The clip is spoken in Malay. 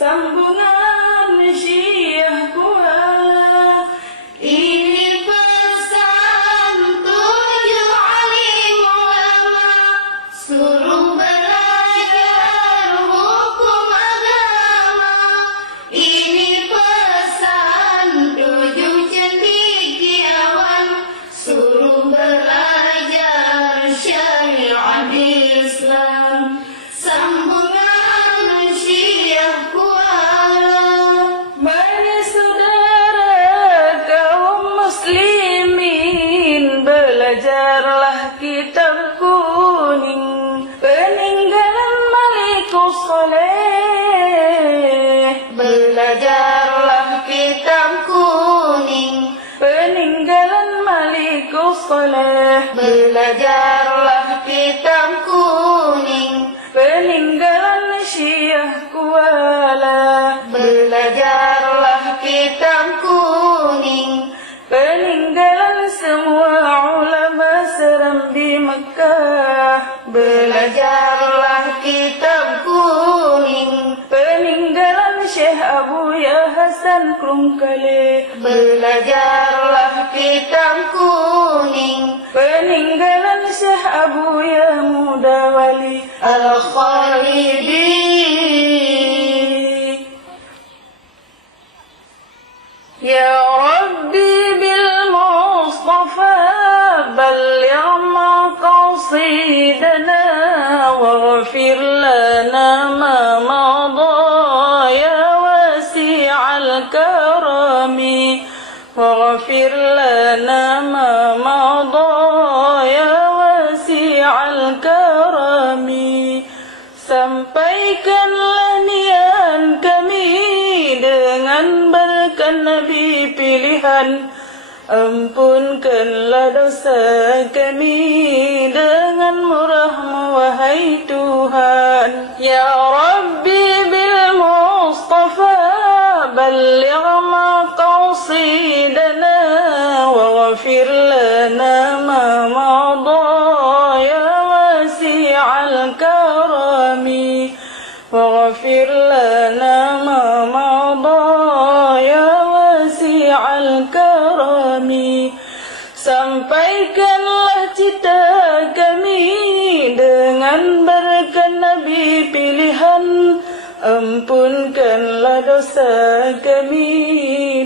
sambungan Syiah Kuala. Ini pesan 7 alim ulama, suruh belajar hukum agama. Ini pesan 7 cendekiawan, suruh belajar syariat Islam. Sambungan Syiah Kuala. Mari saudara kaum muslimin, belajarlah kitab kuning, peninggalan Malikus Saleh. Belajarlah kitab kuning, Peninggalan Malikus Saleh. belajarlah kitab kuning, Peninggalan Syiah Kuala. belajarlah kitab kuning, Peninggalan semua ulama seram di Mekah. belajarlah kitab kuning, Peninggalan Syekh Abu Ya Hasan Krungkale. belajarlah kitab kuning, Peninggalan Syekh Abu Ya Mudawali Al-Khalidi. Ya Rabbi bil Mustafa balligh maqasidana waghfir lana ma madha ya wasi'al karami. واغفر لنا ما مضى يا واسع الكرم. Sampaikanlah niat kami dengan berkat Nabi pilihan. Ampunkanlah dosa kami dengan murah-Mu wahai Tuhan. Ya Rabbi bil Mustafa balligh maqasidana waghfir lana ma madha ya wasi'al karami. واغفر لنا ما مضى يا واسع الكرم. Sampaikanlah cita kami dengan berkat Nabi pilihan. Ampunkanlah dosa kami